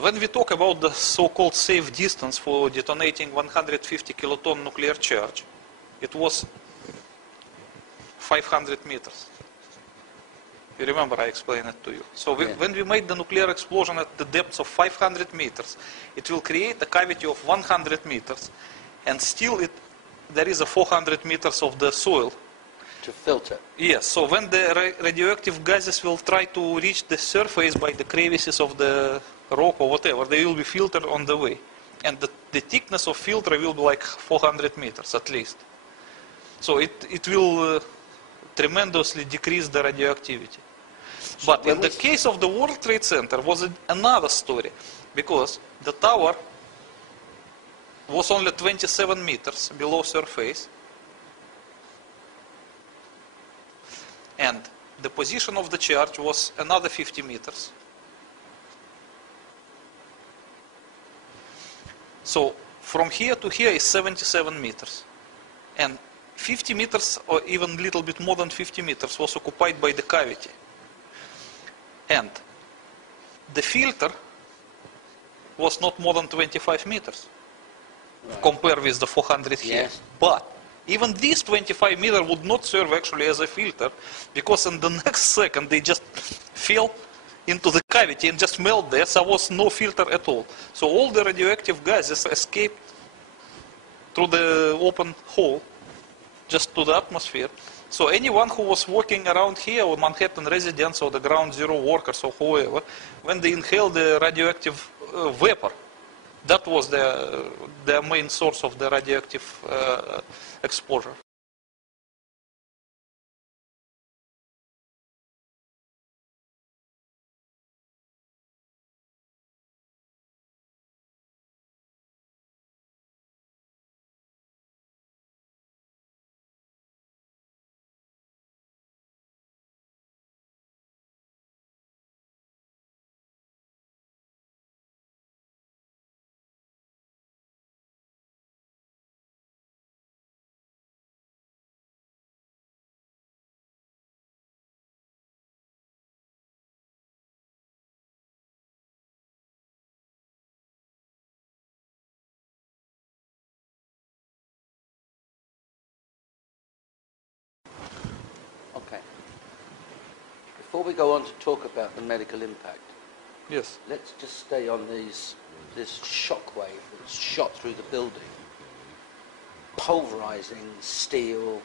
When we talk about the so-called safe distance for detonating 150 kiloton nuclear charge, it was 500 meters. You remember I explained it to you. So when we made the nuclear explosion at the depths of 500 meters, it will create a cavity of 100 meters, and still there is a 400 meters of the soil. To filter. Yes, so when the radioactive gases will try to reach the surface by the crevices of the rock or whatever, they will be filtered on the way. And the thickness of filter will be like 400 meters at least. So it will tremendously decrease the radioactivity. But in the case of the World Trade Center was another story, because the tower was only 27 meters below surface, and the position of the charge was another 50 meters. So from here to here is 77 meters. And 50 meters, or even a little bit more than 50 meters, was occupied by the cavity. And the filter was not more than 25 meters, compared with the 400 here. Yes. But even this 25 meter would not serve actually as a filter, because in the next second they just fell into the cavity and just melt there, so there was no filter at all. So all the radioactive gases escaped through the open hole, just to the atmosphere. So anyone who was walking around here, or Manhattan residents, or the ground zero workers, or whoever, when they inhaled the radioactive vapor, that was their main source of the radioactive exposure. Okay. Before we go on to talk about the medical impact, Yes. let's just stay on this shockwave that's shot through the building, pulverizing steel,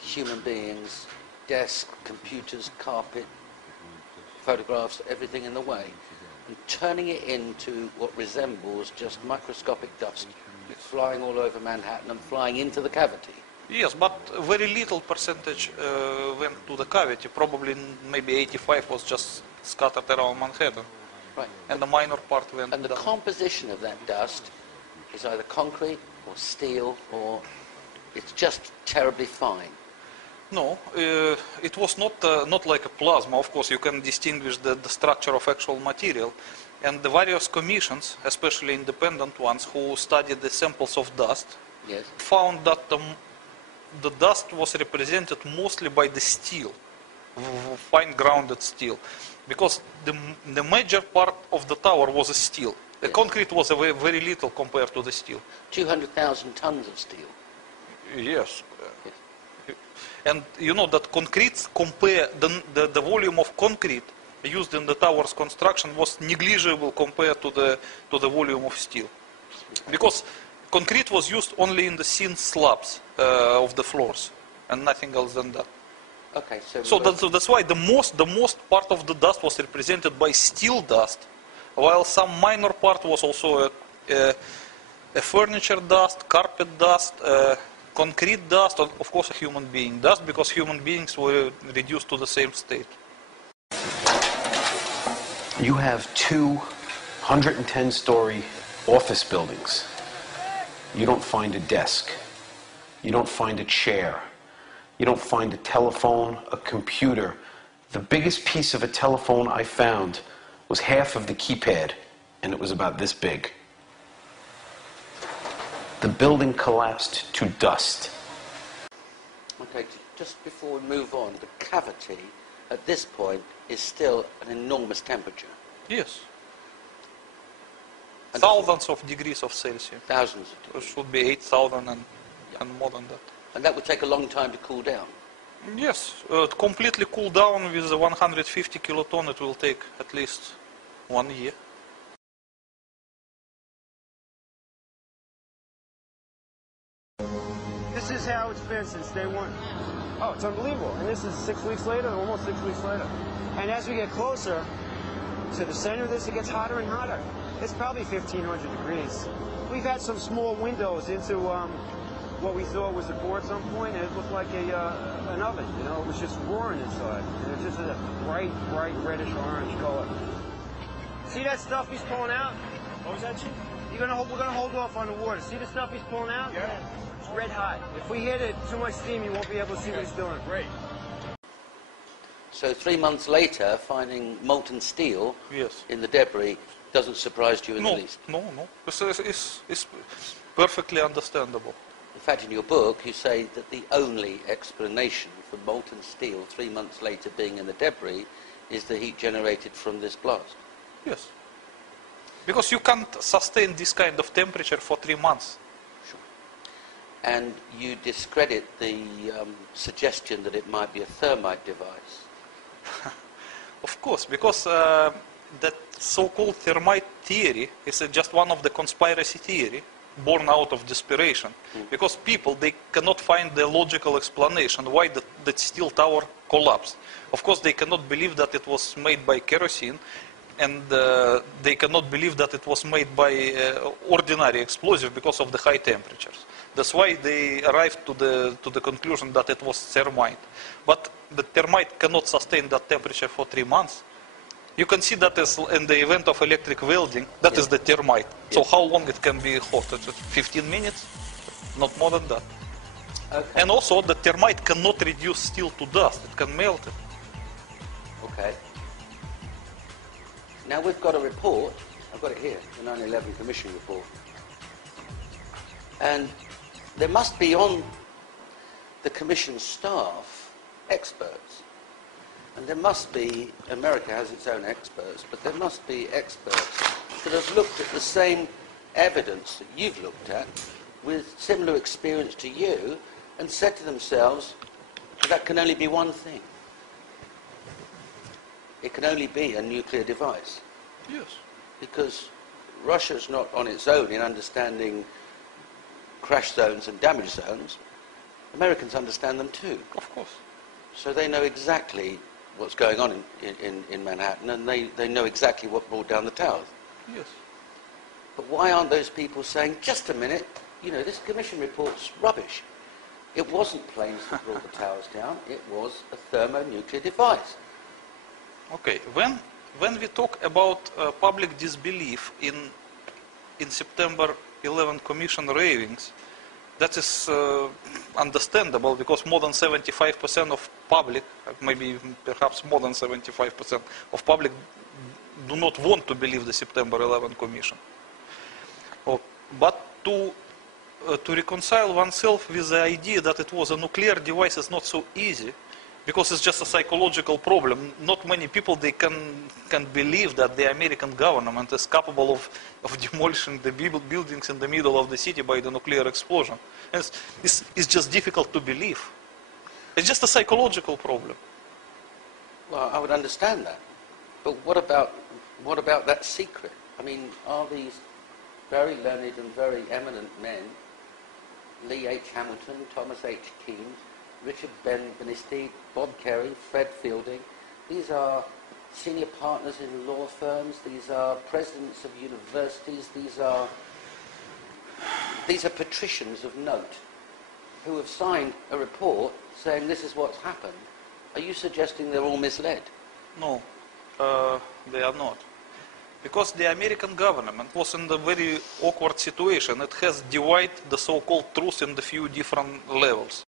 human beings, desk, computers, carpet, photographs, everything in the way, and turning it into what resembles just microscopic dust, flying all over Manhattan and flying into the cavity. Yes, but very little percentage went to the cavity. Probably maybe 85 was just scattered around Manhattan. Right. And the minor part went And the down. composition of that dust is either concrete or steel, or it's just terribly fine. No, it was not like a plasma. Of course, you can distinguish the structure of actual material. And the various commissions, especially independent ones, who studied the samples of dust, Yes. found that the dust was represented mostly by the steel, fine grounded steel, because the major part of the tower was a steel. The concrete was very little compared to the steel. 200,000 tons of steel. Yes. And you know that concrete, compare the volume of concrete used in the tower's construction was negligible compared to the volume of steel, because concrete was used only in the thin slabs of the floors, and nothing else than that. Okay, So that's why the most part of the dust was represented by steel dust, while some minor part was also a furniture dust, carpet dust, concrete dust, and of course a human being dust, because human beings were reduced to the same state. You have 210-story office buildings. You don't find a desk. You don't find a chair. You don't find a telephone, a computer. The biggest piece of a telephone I found was half of the keypad, and it was about this big. The building collapsed to dust. Okay, just before we move on, the cavity at this point is still an enormous temperature. Yes. thousands of degrees of Celsius. Thousands of It degrees. should be 8,000 and more than that. And that would take a long time to cool down. Yes, completely cool down with the 150 kiloton, it will take at least 1 year. This is how it's been since day one. Oh, it's unbelievable. And this is 6 weeks later, almost 6 weeks later. And as we get closer to the center of this, it gets hotter and hotter. It's probably 1,500 degrees. We've had some small windows into what we thought was a core at some point, and it looked like an oven. You know, it was just roaring inside. And it's just a bright, bright reddish orange color. See that stuff he's pulling out? What was that, Chief? We're gonna hold off on the water. See the stuff he's pulling out? Yeah. It's red hot. If we hit it too much steam, you won't be able to see what he's doing. Great. So 3 months later, finding molten steel Yes. in the debris doesn't surprise you in the No, least. no. It's perfectly understandable. In fact, in your book, you say that the only explanation for molten steel 3 months later being in the debris is the heat generated from this blast. Yes. Because you can't sustain this kind of temperature for 3 months. Sure. And you discredit the suggestion that it might be a thermite device. Of course, because that so-called thermite theory is just one of the conspiracy theory born out of desperation. Because people, they cannot find the logical explanation why that steel tower collapsed. Of course, they cannot believe that it was made by kerosene, and they cannot believe that it was made by ordinary explosive because of the high temperatures. That's why they arrived to the conclusion that it was thermite. But the thermite cannot sustain that temperature for 3 months. You can see that as in the event of electric welding, that is the thermite. So how long it can be hot? 15 minutes? Not more than that. Okay. And also the thermite cannot reduce steel to dust. It can melt it. Okay. Now we've got a report, I've got it here, the 9/11 Commission report. And there must be on the Commission staff experts. And there must be, America has its own experts, but there must be experts that have looked at the same evidence that you've looked at with similar experience to you and said to themselves, that can only be one thing. It can only be a nuclear device. Yes. Because Russia's not on its own in understanding crash zones and damage zones. Americans understand them too. Of course. So they know exactly what's going on in Manhattan, and they know exactly what brought down the towers. Yes. But why aren't those people saying, just a minute, you know, this commission report's rubbish. It wasn't planes that brought the towers down, it was a thermonuclear device. Okay, when we talk about public disbelief in September 11 Commission ravings, that is understandable because more than 75% of public, maybe even perhaps more than 75% of public do not want to believe the September 11 Commission. But to reconcile oneself with the idea that it was a nuclear device is not so easy, because it's just a psychological problem. Not many people, they can believe that the American government is capable of demolishing the buildings in the middle of the city by the nuclear explosion. It's just difficult to believe. It's just a psychological problem. Well, I would understand that. But what about that secret? I mean, are these very learned and very eminent men, Lee H. Hamilton, Thomas H. Keynes, Richard Benisti, Bob Kerry, Fred Fielding, these are senior partners in law firms, these are presidents of universities, these are patricians of note who have signed a report saying this is what's happened. Are you suggesting they're all misled? No, they are not. Because the American government was in a very awkward situation. It has divided the so-called truth in the few different levels.